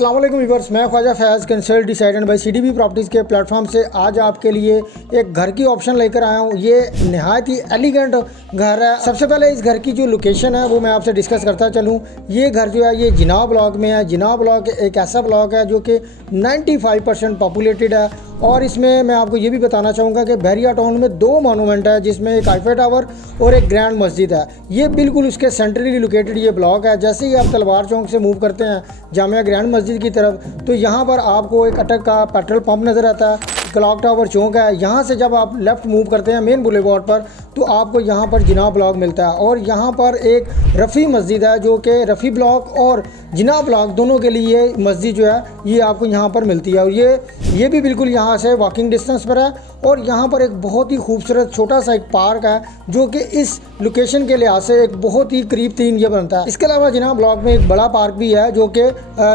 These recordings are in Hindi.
अस्सलाम वालेकुम व्यूअर्स, मैं Khwaja Faiz consult decided by CDB properties के प्लेटफॉर्म से आज आपके लिए एक घर की ऑप्शन लेकर आया हूँ। ये नहायत ही एलिगेंट घर है। सबसे पहले इस घर की जो लोकेशन है वो मैं आपसे डिस्कस करता चलूँ। ये घर जो है ये जिनाह ब्लॉक में है। जिनाह ब्लॉक एक ऐसा ब्लॉक है जो कि 95% पॉपुलेटेड है और इसमें मैं आपको ये भी बताना चाहूँगा कि बहरिया टाउन में दो मोनूमेंट है, जिसमें एक आईफा टावर और एक ग्रैंड मस्जिद है। ये बिल्कुल उसके सेंट्रली लोकेटेड ये ब्लॉक है। जैसे ही आप तलवार चौक से मूव करते हैं जामिया ग्रैंड मस्जिद की तरफ, तो यहाँ पर आपको एक अटक का पेट्रोल पंप नज़र आता है। क्लॉक टावर चौक है। यहाँ से जब आप लेफ़्ट मूव करते हैं मेन बुलेवार्ड पर, तो आपको यहाँ पर जिनाह ब्लॉक मिलता है और यहाँ पर एक रफ़ी मस्जिद है जो कि रफ़ी ब्लॉक और जिनाह ब्लॉक दोनों के लिए मस्जिद जो है ये आपको यहाँ पर मिलती है। और ये भी बिल्कुल यहाँ से वॉकिंग डिस्टेंस पर है। और यहाँ पर एक बहुत ही खूबसूरत छोटा सा एक पार्क है जो कि इस लोकेशन के लिहाज से एक बहुत ही करीब तीन ये बनता है। इसके अलावा जिनाह ब्लॉक में एक बड़ा पार्क भी है जो कि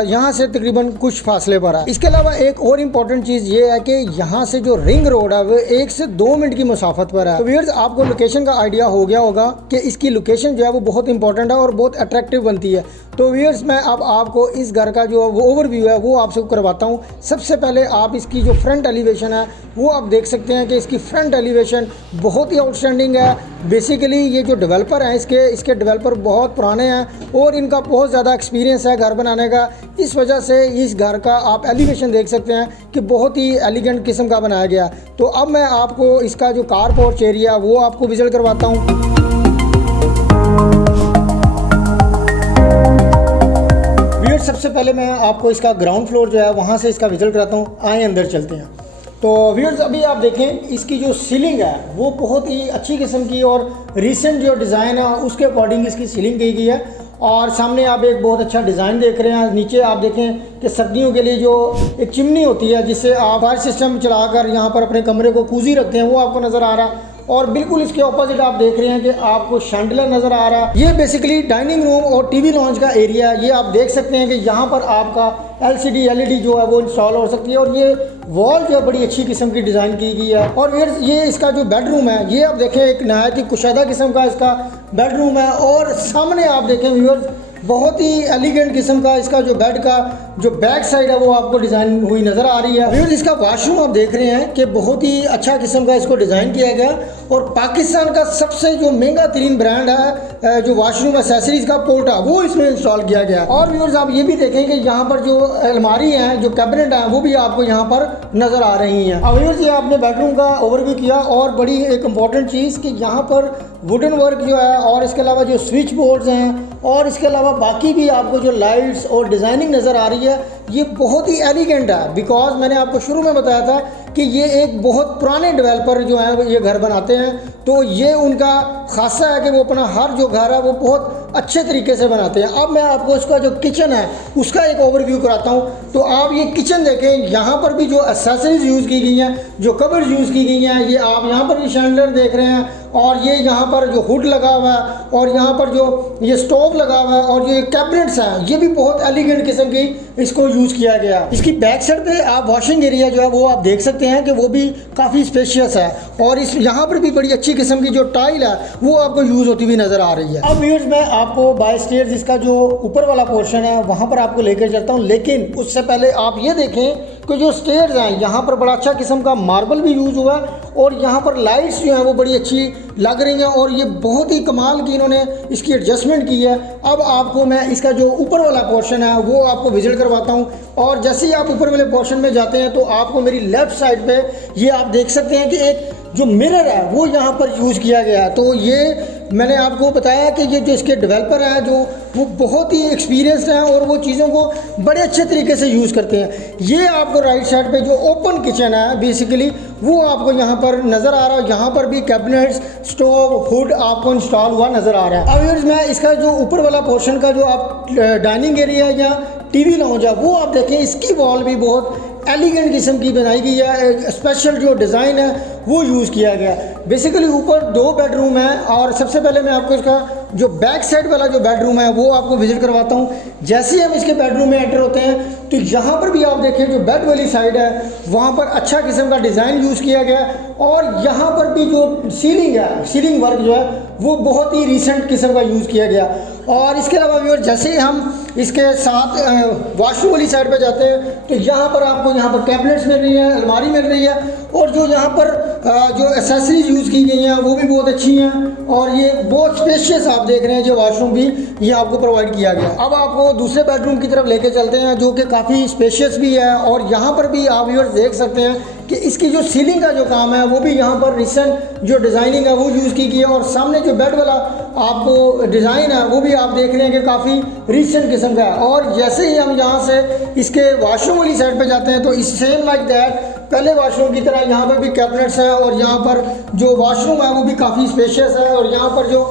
यहाँ से तकरीबन कुछ फासले पर है। इसके अलावा एक और इम्पॉर्टेंट चीज़ ये है कि यहाँ से जो रिंग रोड है वो 1 से 2 मिनट की मुसाफत पर है। तो व्यूअर्स, आपको लोकेशन का आइडिया हो गया होगा कि इसकी लोकेशन जो है वो बहुत इंपॉर्टेंट है और बहुत अट्रैक्टिव बनती है। तो व्यूअर्स, मैं अब आपको इस घर का जो ओवरव्यू है वो आपसे करवाता हूँ। सबसे पहले आप इसकी जो फ्रंट एलिवेशन है वो आप देख सकते हैं कि इसकी फ्रंट एलिवेशन बहुत ही आउटस्टैंडिंग है। बेसिकली ये जो डेवलपर हैं इसके डेवलपर बहुत पुराने हैं और इनका बहुत ज़्यादा एक्सपीरियंस है घर बनाने का। इस वजह से इस घर का आप एलिवेशन देख सकते हैं कि बहुत ही एलिगेंट किस्म का बनाया गया। तो अब मैं आपको इसका जो कार पोर्च एरिया वो आपको विजिट करवाता हूँ। सबसे पहले मैं आपको इसका ग्राउंड फ्लोर जो है वहाँ से इसका विजिट कराता हूँ। आए अंदर चलते हैं। तो व्यूअर्स, अभी आप देखें इसकी जो सीलिंग है वो बहुत ही अच्छी किस्म की और रिसेंट जो डिज़ाइन है उसके अकॉर्डिंग इसकी सीलिंग की गई है। और सामने आप एक बहुत अच्छा डिज़ाइन देख रहे हैं। नीचे आप देखें कि सर्दियों के लिए जो एक चिमनी होती है जिससे आप फायर सिस्टम चलाकर यहाँ पर अपने कमरे को कूजी रखते हैं वो आपको नज़र आ रहा है। और बिल्कुल इसके ऑपोजिट आप देख रहे हैं कि आपको शैंडलर नज़र आ रहा है। ये बेसिकली डाइनिंग रूम और टीवी लॉन्च का एरिया है। ये आप देख सकते हैं कि यहाँ पर आपका LCD LED जो है वो इंस्टॉल हो सकती है और ये वॉल जो है बड़ी अच्छी किस्म की डिज़ाइन की गई है। और फिर ये इसका जो बेडरूम है ये आप देखें एक नहायत ही कुशादा किस्म का इसका बेडरूम है। और सामने आप देखें व्यूअर्स, बहुत ही एलिगेंट किस्म का इसका जो बेड का जो बैक साइड है वो आपको डिज़ाइन हुई नज़र आ रही है। व्यूअर्स, इसका वॉशरूम आप देख रहे हैं कि बहुत ही अच्छा किस्म का इसको डिज़ाइन किया गया और पाकिस्तान का सबसे जो महंगा तरीन ब्रांड है जो वॉशरूम एसेसरीज का पोर्टा वो इसमें इंस्टॉल किया गया। और व्यूअर्स, आप ये भी देखें कि यहाँ पर जो अलमारी है जो कैबिनेट है वो भी आपको यहाँ पर नज़र आ रही हैं। अब व्यूअर्स, ये आपने बेडरूम का ओवरव्यू किया और बड़ी एक इम्पॉर्टेंट चीज़ कि यहाँ पर वुडन वर्क जो है और इसके अलावा जो स्विच बोर्ड्स हैं और इसके अलावा बाकी भी आपको जो लाइट्स और डिज़ाइनिंग नज़र आ रही है ये बहुत ही एलिगेंट है। बिकॉज मैंने आपको शुरू में बताया था कि ये एक बहुत पुराने डेवलपर जो हैं ये घर बनाते हैं, तो ये उनका खासा है कि वो अपना हर जो घर है वो बहुत अच्छे तरीके से बनाते हैं। अब मैं आपको इसका जो किचन है उसका एक ओवरव्यू कराता हूँ। तो आप ये किचन देखें, यहाँ पर भी जो एसेसरीज यूज़ की गई हैं, जो कवर्स यूज़ की गई हैं, ये आप यहाँ पर भी शैंडलर देख रहे हैं और ये यहाँ पर जो हुड लगा हुआ है और यहाँ पर जो ये स्टोव लगा हुआ है और ये कैबिनेट्स हैं ये भी बहुत एलिगेंट किस्म की इसको यूज़ किया गया। इसकी बैक साइड पे आप वॉशिंग एरिया जो है वो आप देख सकते हैं कि वो भी काफ़ी स्पेशियस है और इस यहाँ पर भी बड़ी अच्छी किस्म की जो टाइल है वो आपको यूज़ होती हुई नज़र आ रही है। अब व्यूअर्स, मैं आपको बाय स्टेयर्स इसका जो ऊपर वाला पोर्शन है वहाँ पर आपको लेकर चलता हूँ, लेकिन उससे पहले आप ये देखें कि जो स्टेयर्स हैं यहाँ पर बड़ा अच्छा किस्म का मार्बल भी यूज़ हुआ है और यहाँ पर लाइट्स जो हैं वो बड़ी अच्छी लग रही हैं और ये बहुत ही कमाल की इन्होंने इसकी एडजस्टमेंट की है। अब आपको मैं इसका जो ऊपर वाला पोर्शन है वो आपको विजिट करवाता हूँ। और जैसे ही आप ऊपर वाले पोर्शन में जाते हैं तो आपको मेरी लेफ़्ट साइड पे ये आप देख सकते हैं कि एक जो मिरर है वो यहाँ पर यूज़ किया गया है। तो ये मैंने आपको बताया कि ये जो इसके डेवलपर हैं जो वो बहुत ही एक्सपीरियंस्ड हैं और वो चीज़ों को बड़े अच्छे तरीके से यूज़ करते हैं। ये आपको राइट साइड पे जो ओपन किचन है बेसिकली वो आपको यहाँ पर नज़र आ रहा है। यहाँ पर भी कैबिनेट्स, स्टोव, हुड आपको इंस्टॉल हुआ नज़र आ रहा है। अब व्यूअर्स, मैं इसका जो ऊपर वाला पोर्शन का जो आप डाइनिंग एरिया या टीवी लॉन्ज है वो आप देखें, इसकी वॉल भी बहुत एलिगेंट किस्म की बनाई गई है। स्पेशल जो डिज़ाइन है वो यूज़ किया गया। बेसिकली ऊपर 2 बेडरूम है और सबसे पहले मैं आपको इसका जो बैक साइड वाला जो बेडरूम है वो आपको विजिट करवाता हूँ। जैसे ही हम इसके बेडरूम में एंटर होते हैं तो यहाँ पर भी आप देखें जो बेड वाली साइड है वहाँ पर अच्छा किस्म का डिज़ाइन यूज़ किया गया और यहाँ पर भी जो सीलिंग है, सीलिंग वर्क जो है वो बहुत ही रिसेंट किस्म का यूज़ किया गया। और इसके अलावा व्यूअर, जैसे हम इसके साथ वॉशरूम वाली साइड पे जाते हैं तो यहाँ पर आपको यहाँ पर कैबिनेट्स मिल रही हैं, अलमारी मिल रही है, और जो यहाँ पर जो एसेसरीज यूज़ की गई हैं वो भी बहुत अच्छी हैं, और ये बहुत स्पेशियस आप देख रहे हैं जो वॉशरूम भी ये आपको प्रोवाइड किया गया। अब आपको दूसरे बेडरूम की तरफ लेके चलते हैं जो कि काफ़ी स्पेशियस भी है, और यहाँ पर भी आप व्यूअर्स देख सकते हैं कि इसकी जो सीलिंग का जो काम है वो भी यहाँ पर रिसेंट जो डिज़ाइनिंग है वो यूज़ की गई है, और सामने जो बेड वाला आपको डिज़ाइन है वो भी आप देख रहे हैं कि काफ़ी रिसेंट किस्म का है। और जैसे ही हम यहाँ से इसके वॉशरूम वाली साइड पे जाते हैं तो इस सेम लाइक दैट पहले वॉशरूम की तरह यहाँ पर भी कैबिनेट्स है, और यहाँ पर जो वॉशरूम है वो भी काफ़ी स्पेशियस है, और यहाँ पर जो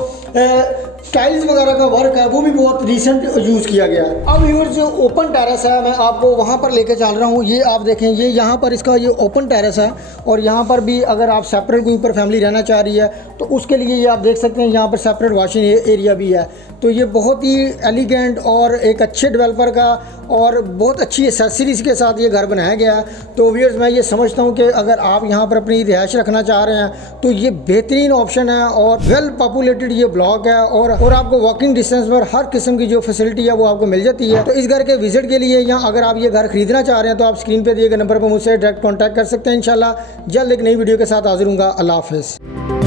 टाइल्स वगैरह का वर्क है वो भी बहुत रिसेंट यूज़ किया गया है। अब व्यूअर्स जो ओपन टेरेस है मैं आपको वहाँ पर लेके चल रहा हूँ। ये आप देखें, ये यहाँ पर इसका ये ओपन टेरेस है, और यहाँ पर भी अगर आप सेपरेट कोई ऊपर फैमिली रहना चाह रही है तो उसके लिए ये आप देख सकते हैं यहाँ पर सेपरेट वॉशिंग एरिया भी है। तो ये बहुत ही एलिगेंट और एक अच्छे डेवलपर का और बहुत अच्छी एसेसरीज़ के साथ ये घर बनाया गया है। तो व्यूअर्स मैं ये समझता हूँ कि अगर आप यहाँ पर अपनी रिहाइश रखना चाह रहे हैं तो ये बेहतरीन ऑप्शन है, और वेल पॉपुलेटेड ये ब्लॉक है, और आपको वॉकिंग डिस्टेंस पर हर किस्म की जो फैसिलिटी है वो आपको मिल जाती है। तो इस घर के विजिट के लिए या अगर आप ये घर खरीदना चाह रहे हैं तो आप स्क्रीन पे दिए गए नंबर पर मुझसे डायरेक्ट कॉन्टैक्ट कर सकते हैं। इंशाल्लाह जल्द एक नई वीडियो के साथ हाजिर हूँगा। अल्लाह हाफिज़।